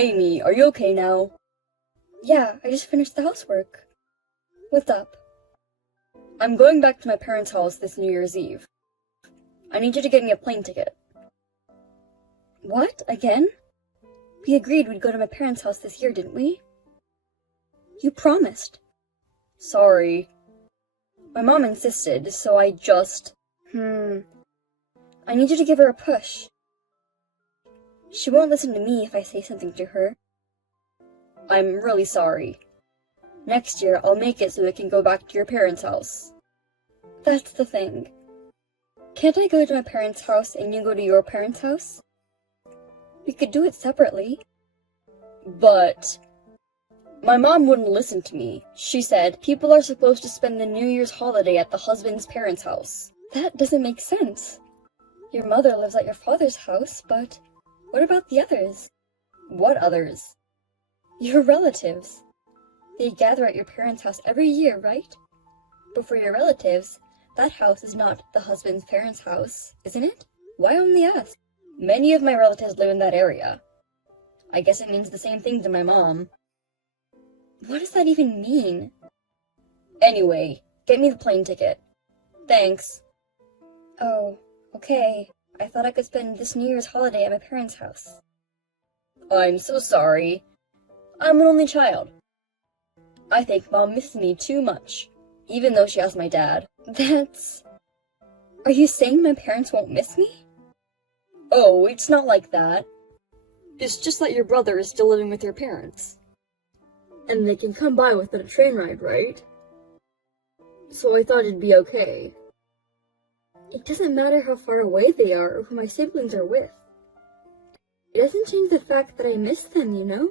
Amy, are you okay now? Yeah, I just finished the housework. What's up? I'm going back to my parents' house this New Year's Eve. I need you to get me a plane ticket. What? Again? We agreed we'd go to my parents' house this year, didn't we? You promised. Sorry. My mom insisted, so I just... I need you to give her a push. She won't listen to me if I say something to her. I'm really sorry. Next year, I'll make it so we can go back to your parents' house. That's the thing. Can't I go to my parents' house and you go to your parents' house? We could do it separately. But... my mom wouldn't listen to me. She said people are supposed to spend the New Year's holiday at the husband's parents' house. That doesn't make sense. Your mother lives at your father's house, but what about the others? What others? Your relatives. They gather at your parents' house every year, right? But for your relatives, that house is not the husband's parents' house, isn't it? Why only us? Many of my relatives live in that area. I guess it means the same thing to my mom. What does that even mean? Anyway, get me the plane ticket. Thanks. Oh, okay. I thought I could spend this New Year's holiday at my parents' house. I'm so sorry. I'm an only child. I think Mom misses me too much, even though she has my dad. Are you saying my parents won't miss me? Oh, it's not like that. It's just that your brother is still living with your parents. And they can come by without a train ride, right? So I thought it'd be okay. It doesn't matter how far away they are or who my siblings are with. It doesn't change the fact that I miss them, you know?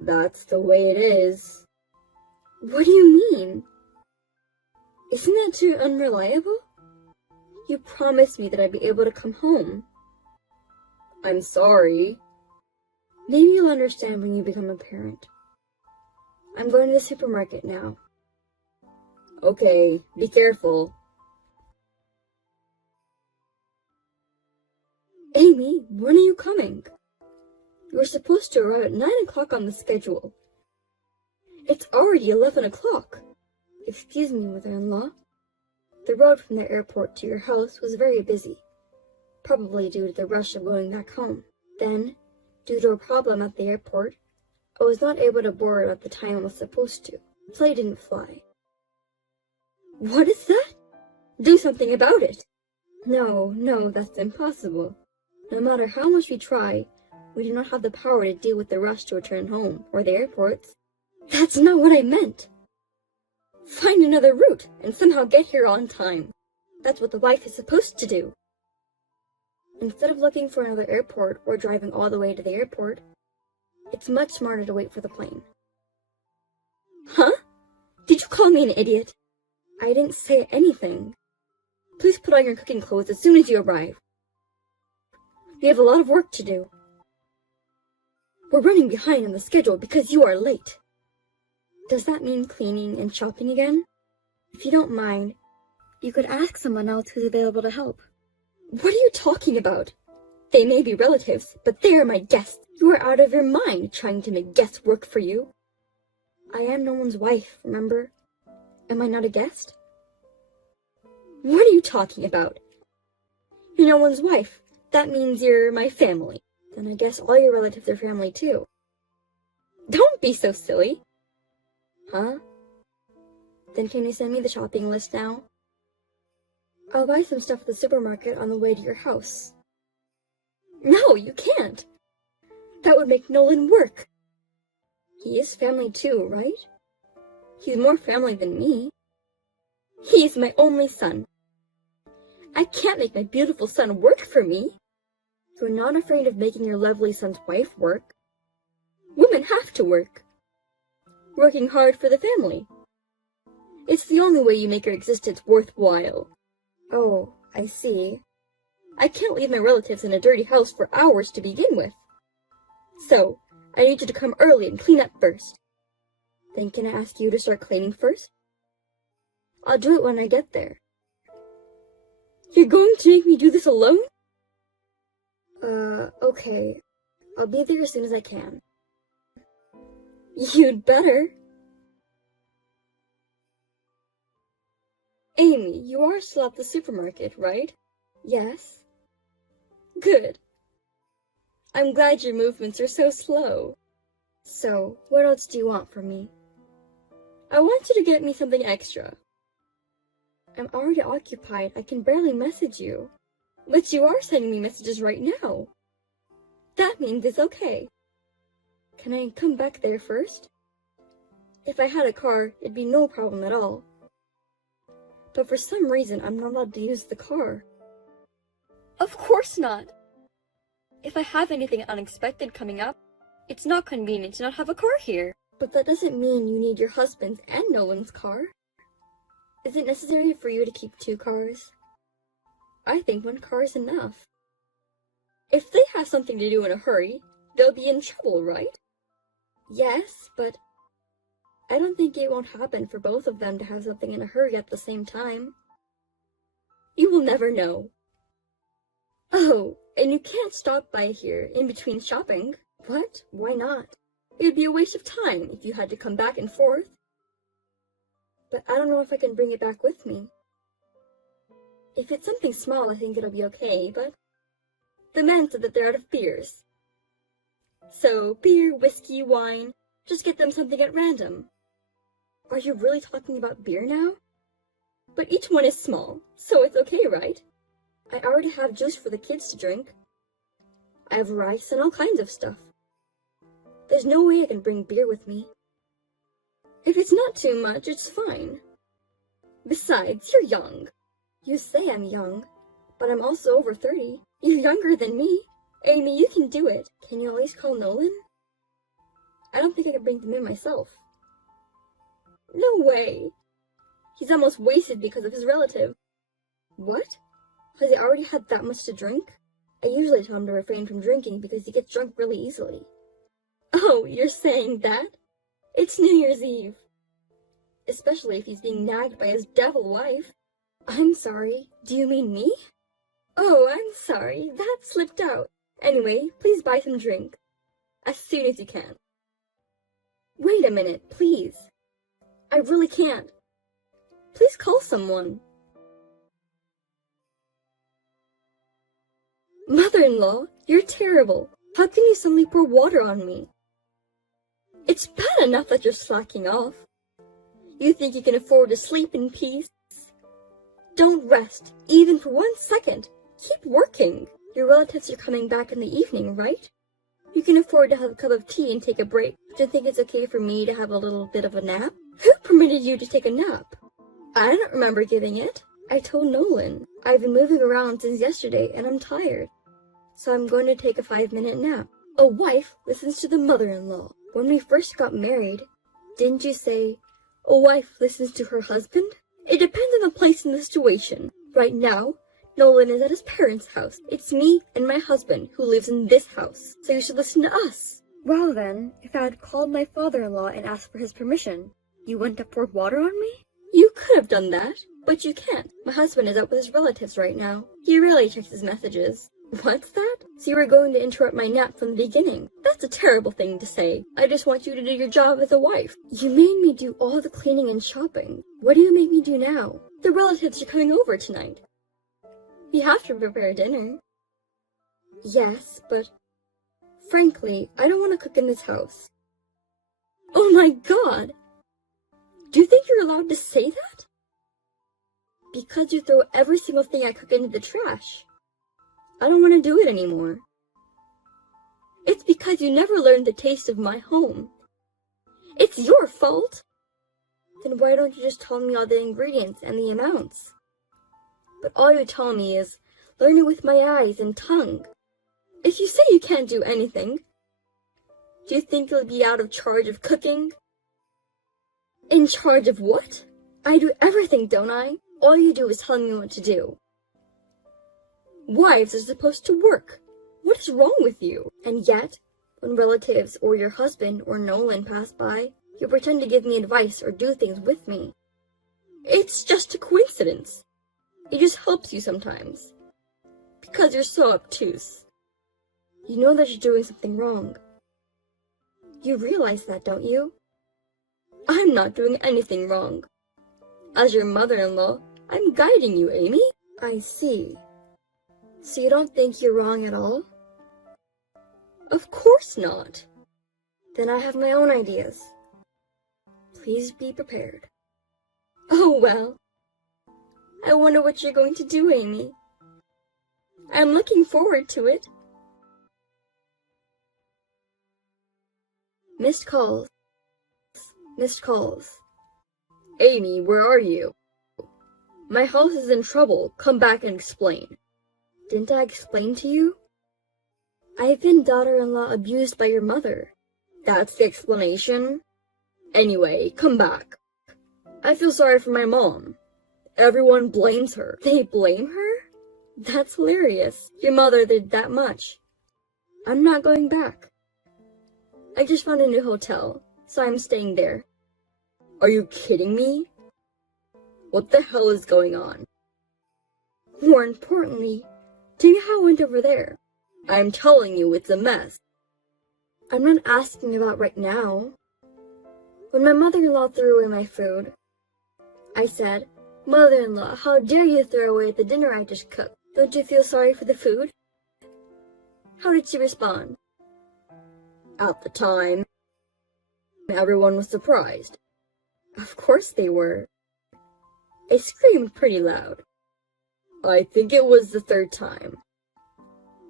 That's the way it is. What do you mean? Isn't that too unreliable? You promised me that I'd be able to come home. I'm sorry. Maybe you'll understand when you become a parent. I'm going to the supermarket now. Okay, be careful. Amy, when are you coming? You were supposed to arrive at 9 o'clock on the schedule. It's already 11 o'clock. Excuse me, mother-in-law. The road from the airport to your house was very busy, probably due to the rush of going back home. Then, due to a problem at the airport, I was not able to board at the time I was supposed to. The plane didn't fly. What is that? Do something about it. No, that's impossible. No matter how much we try, we do not have the power to deal with the rush to return home, or the airports. That's not what I meant. Find another route, and somehow get here on time. That's what the wife is supposed to do. Instead of looking for another airport or driving all the way to the airport, it's much smarter to wait for the plane. Huh? Did you call me an idiot? I didn't say anything. Please put on your cooking clothes as soon as you arrive. We have a lot of work to do. We're running behind on the schedule because you are late. Does that mean cleaning and shopping again? If you don't mind, you could ask someone else who's available to help. What are you talking about? They may be relatives, but they are my guests. You are out of your mind trying to make guests work for you. I am no one's wife, remember? Am I not a guest? What are you talking about? You're no one's wife. That means you're my family. Then I guess all your relatives are family too. Don't be so silly. Huh? Then can you send me the shopping list now? I'll buy some stuff at the supermarket on the way to your house. No, you can't. That would make Nolan work. He is family too, right? He's more family than me. He's my only son. I can't make my beautiful son work for me. You're not afraid of making your lovely son's wife work. Women have to work. Working hard for the family. It's the only way you make your existence worthwhile. Oh, I see. I can't leave my relatives in a dirty house for hours to begin with. So, I need you to come early and clean up first. Then can I ask you to start cleaning first? I'll do it when I get there. You're going to make me do this alone? Okay. I'll be there as soon as I can. You'd better. Amy, you are still at the supermarket, right? Yes. Good. I'm glad your movements are so slow. So, what else do you want from me? I want you to get me something extra. I'm already occupied. I can barely message you. But you are sending me messages right now. That means it's okay. Can I come back there first? If I had a car, it'd be no problem at all. But for some reason, I'm not allowed to use the car. Of course not. If I have anything unexpected coming up, it's not convenient to not have a car here. But that doesn't mean you need your husband's and Nolan's car. Is it necessary for you to keep 2 cars? I think 1 car is enough. If they have something to do in a hurry, they'll be in trouble, right? Yes, but I don't think it won't happen for both of them to have something in a hurry at the same time. You will never know. Oh, and you can't stop by here in between shopping. What? Why not? It would be a waste of time if you had to come back and forth. But I don't know if I can bring it back with me. If it's something small, I think it'll be okay, but the men said that they're out of beers. So, beer, whiskey, wine, just get them something at random. Are you really talking about beer now? But each one is small, so it's okay, right? I already have juice for the kids to drink. I have rice and all kinds of stuff. There's no way I can bring beer with me. If it's not too much, it's fine. Besides, you're young. You say I'm young, but I'm also over 30. You're younger than me. Amy, you can do it. Can you at least call Nolan? I don't think I can bring them in myself. No way. He's almost wasted because of his relative. What? Has he already had that much to drink? I usually tell him to refrain from drinking because he gets drunk really easily. Oh, you're saying that? It's New Year's Eve. Especially if he's being nagged by his devil wife. I'm sorry. Do you mean me? Oh, I'm sorry. That slipped out. Anyway, please buy some drink. As soon as you can. Wait a minute, please. I really can't. Please call someone. Mother-in-law, you're terrible. How can you suddenly pour water on me? It's bad enough that you're slacking off. You think you can afford to sleep in peace? Don't rest, even for 1 second. Keep working. Your relatives are coming back in the evening, right? You can afford to have a cup of tea and take a break. Do you think it's okay for me to have a little bit of a nap? Who permitted you to take a nap? I don't remember giving it. I told Nolan. I've been moving around since yesterday and I'm tired. So I'm going to take a 5-minute nap. A wife listens to the mother-in-law. When we first got married, didn't you say, a wife listens to her husband? It depends on the place and the situation. Right now, Nolan is at his parents' house. It's me and my husband who lives in this house, so you should listen to us. Well then, if I had called my father-in-law and asked for his permission, you wouldn't have poured water on me? You could have done that, but you can't. My husband is out with his relatives right now. He rarely checks his messages. What's that? So you were going to interrupt my nap from the beginning. That's a terrible thing to say. I just want you to do your job as a wife. You made me do all the cleaning and shopping. What do you make me do now? The relatives are coming over tonight. You have to prepare dinner. Yes, but frankly, I don't want to cook in this house. Oh my God! Do you think you're allowed to say that? Because you throw every single thing I cook into the trash. I don't want to do it anymore. It's because you never learned the taste of my home. It's your fault. Then why don't you just tell me all the ingredients and the amounts? But all you tell me is, learn it with my eyes and tongue. If you say you can't do anything, do you think you'll be out of charge of cooking? In charge of what? I do everything, don't I? All you do is tell me what to do. Wives are supposed to work. What is wrong with you? And yet, when relatives or your husband or Nolan pass by, you pretend to give me advice or do things with me. It's just a coincidence. It just helps you sometimes. Because you're so obtuse. You know that you're doing something wrong. You realize that, don't you? I'm not doing anything wrong. As your mother-in-law, I'm guiding you, Amy. I see. So you don't think you're wrong at all? Of course not. Then I have my own ideas. Please be prepared. Oh well. I wonder what you're going to do, Amy. I'm looking forward to it. Missed calls. Missed calls. Amy, where are you? My house is in trouble. Come back and explain. Didn't I explain to you? I've been daughter-in-law abused by your mother. That's the explanation? Anyway, come back. I feel sorry for my mom. Everyone blames her. They blame her? That's hilarious. Your mother did that much. I'm not going back. I just found a new hotel, so I'm staying there. Are you kidding me? What the hell is going on? More importantly, tell me how it went over there. I'm telling you, it's a mess. I'm not asking about right now. When my mother-in-law threw away my food, I said, "Mother-in-law, how dare you throw away the dinner I just cooked? Don't you feel sorry for the food?" How did she respond? At the time, everyone was surprised. Of course they were. I screamed pretty loud. I think it was the third time.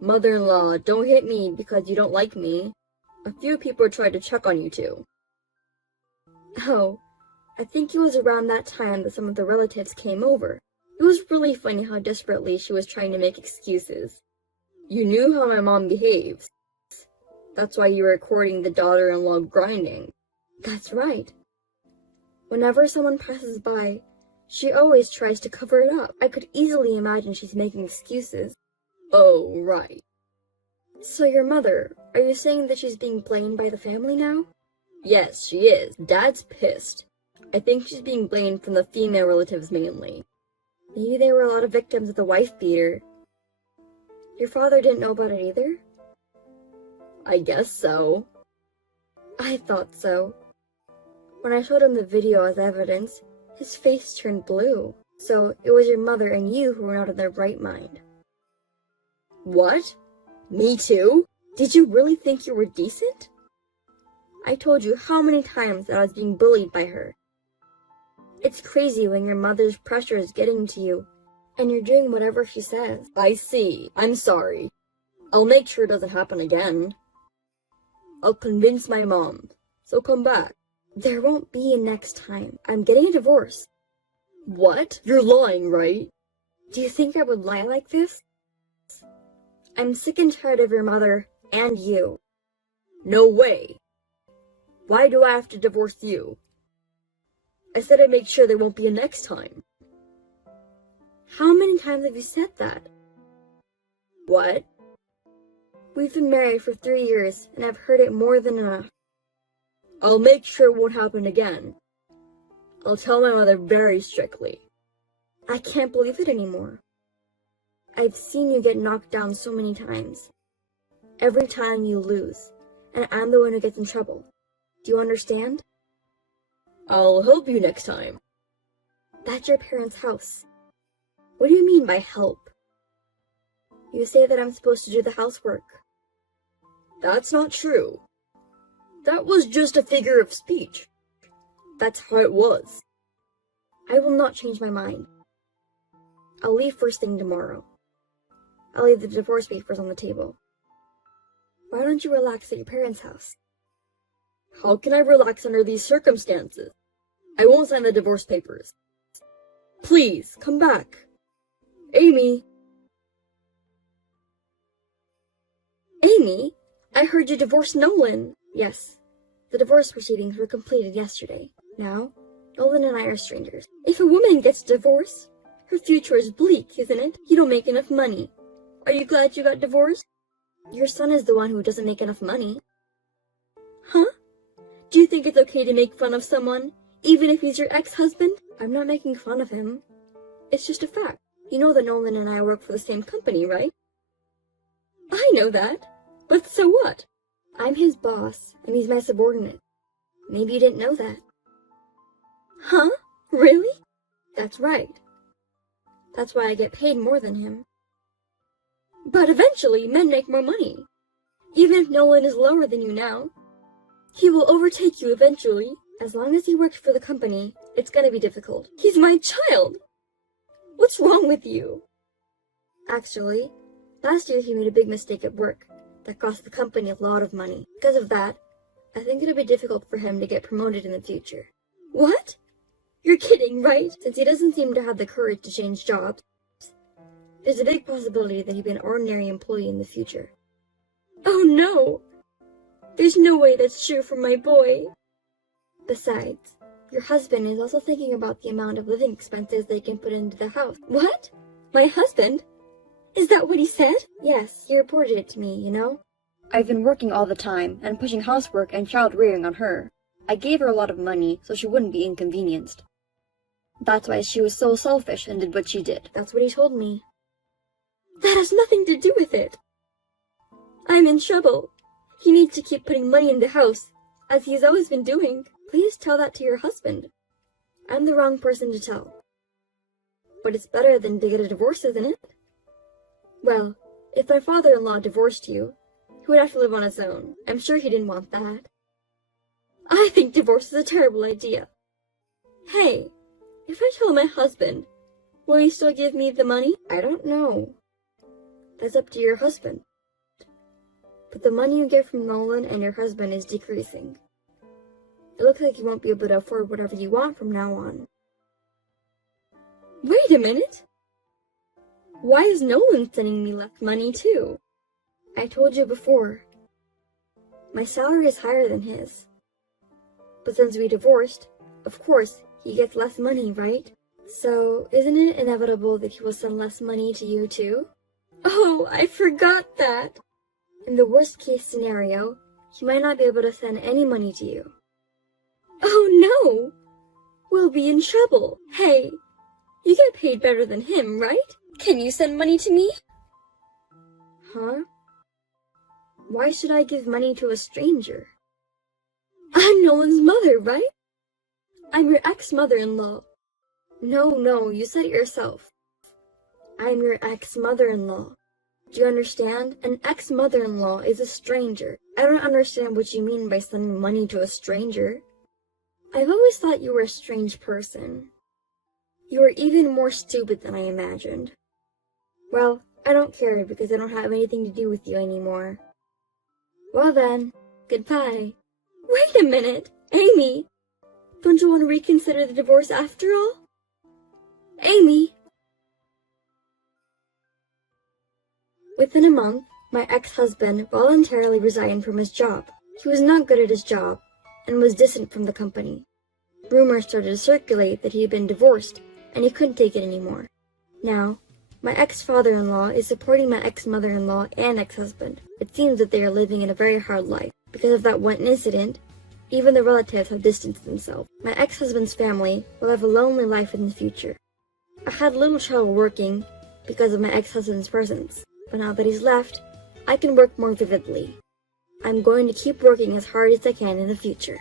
Mother-in-law, don't hit me because you don't like me. A few people tried to check on you too. Oh, I think it was around that time that some of the relatives came over. It was really funny how desperately she was trying to make excuses. You knew how my mom behaves. That's why you were recording the daughter-in-law grinding. That's right. Whenever someone passes by, she always tries to cover it up. I could easily imagine she's making excuses. Oh, right. So your mother, are you saying that she's being blamed by the family now? Yes, she is. Dad's pissed. I think she's being blamed from the female relatives mainly. Maybe there were a lot of victims of the wife beater. Your father didn't know about it either? I guess so. I thought so. When I showed him the video as evidence, his face turned blue. So it was your mother and you who were not in their right mind. What? Me too? Did you really think you were decent? I told you how many times that I was being bullied by her. It's crazy when your mother's pressure is getting to you, and you're doing whatever she says. I see. I'm sorry. I'll make sure it doesn't happen again. I'll convince my mom, so come back. There won't be a next time. I'm getting a divorce. What? You're lying, right? Do you think I would lie like this? I'm sick and tired of your mother and you. No way. Why do I have to divorce you? I said I'd make sure there won't be a next time. How many times have you said that? What? We've been married for 3 years, and I've heard it more than enough. I'll make sure it won't happen again. I'll tell my mother very strictly. I can't believe it anymore. I've seen you get knocked down so many times. Every time you lose, and I'm the one who gets in trouble. Do you understand? I'll help you next time. That's your parents' house. What do you mean by help? You say that I'm supposed to do the housework. That's not true. That was just a figure of speech. That's how it was. I will not change my mind. I'll leave first thing tomorrow. I'll leave the divorce papers on the table. Why don't you relax at your parents' house? How can I relax under these circumstances? I won't sign the divorce papers. Please, come back. Amy. Amy? I heard you divorced Nolan. Yes, the divorce proceedings were completed yesterday. Now, Nolan and I are strangers. If a woman gets divorced, her future is bleak, isn't it? You don't make enough money. Are you glad you got divorced? Your son is the one who doesn't make enough money. Huh? Do you think it's okay to make fun of someone, even if he's your ex-husband? I'm not making fun of him. It's just a fact. You know that Nolan and I work for the same company, right? I know that, But so what? I'm his boss, and he's my subordinate. Maybe you didn't know that. Huh? Really? That's right. That's why I get paid more than him. But eventually, men make more money. Even if Nolan is lower than you now, he will overtake you eventually. As long as he works for the company, it's gonna be difficult. He's my child! What's wrong with you? Actually, last year he made a big mistake at work that cost the company a lot of money. Because of that, I think it'll be difficult for him to get promoted in the future. What? You're kidding, right? Since he doesn't seem to have the courage to change jobs, there's a big possibility that he'll be an ordinary employee in the future. Oh no! There's no way that's true for my boy. Besides, your husband is also thinking about the amount of living expenses they can put into the house. What? My husband? Is that what he said? Yes, he reported it to me, you know? I've been working all the time and pushing housework and child rearing on her. I gave her a lot of money so she wouldn't be inconvenienced. That's why she was so selfish and did what she did. That's what he told me. That has nothing to do with it. I'm in trouble. He needs to keep putting money in the house, as he's always been doing. Please tell that to your husband. I'm the wrong person to tell. But it's better than to get a divorce, isn't it? Well, if my father-in-law divorced you, he would have to live on his own. I'm sure he didn't want that. I think divorce is a terrible idea. Hey, if I tell my husband, will he still give me the money? I don't know. That's up to your husband. But the money you get from Nolan and your husband is decreasing. It looks like you won't be able to afford whatever you want from now on. Wait a minute! Why is Nolan sending me less money too? I told you before. My salary is higher than his. But since we divorced, of course, he gets less money, right? So, isn't it inevitable that he will send less money to you too? Oh, I forgot that! In the worst case scenario, he might not be able to send any money to you. Oh no! We'll be in trouble. Hey, you get paid better than him, right? Can you send money to me? Huh? Why should I give money to a stranger? I'm Nolan's mother, right? I'm your ex-mother-in-law. No, you said it yourself. I'm your ex-mother-in-law. Do you understand? An ex-mother-in-law is a stranger. I don't understand what you mean by sending money to a stranger. I've always thought you were a strange person. You are even more stupid than I imagined. Well, I don't care because I don't have anything to do with you anymore. Well then, goodbye. Wait a minute, Amy! Don't you want to reconsider the divorce after all? Amy! Within a month, my ex-husband voluntarily resigned from his job. He was not good at his job and was distant from the company. Rumors started to circulate that he had been divorced and he couldn't take it anymore. Now, my ex-father-in-law is supporting my ex-mother-in-law and ex-husband. It seems that they are living in a very hard life. Because of that one incident, even the relatives have distanced themselves. My ex-husband's family will have a lonely life in the future. I had little trouble working because of my ex-husband's presence, but now that he's left, I can work more vividly. I'm going to keep working as hard as I can in the future.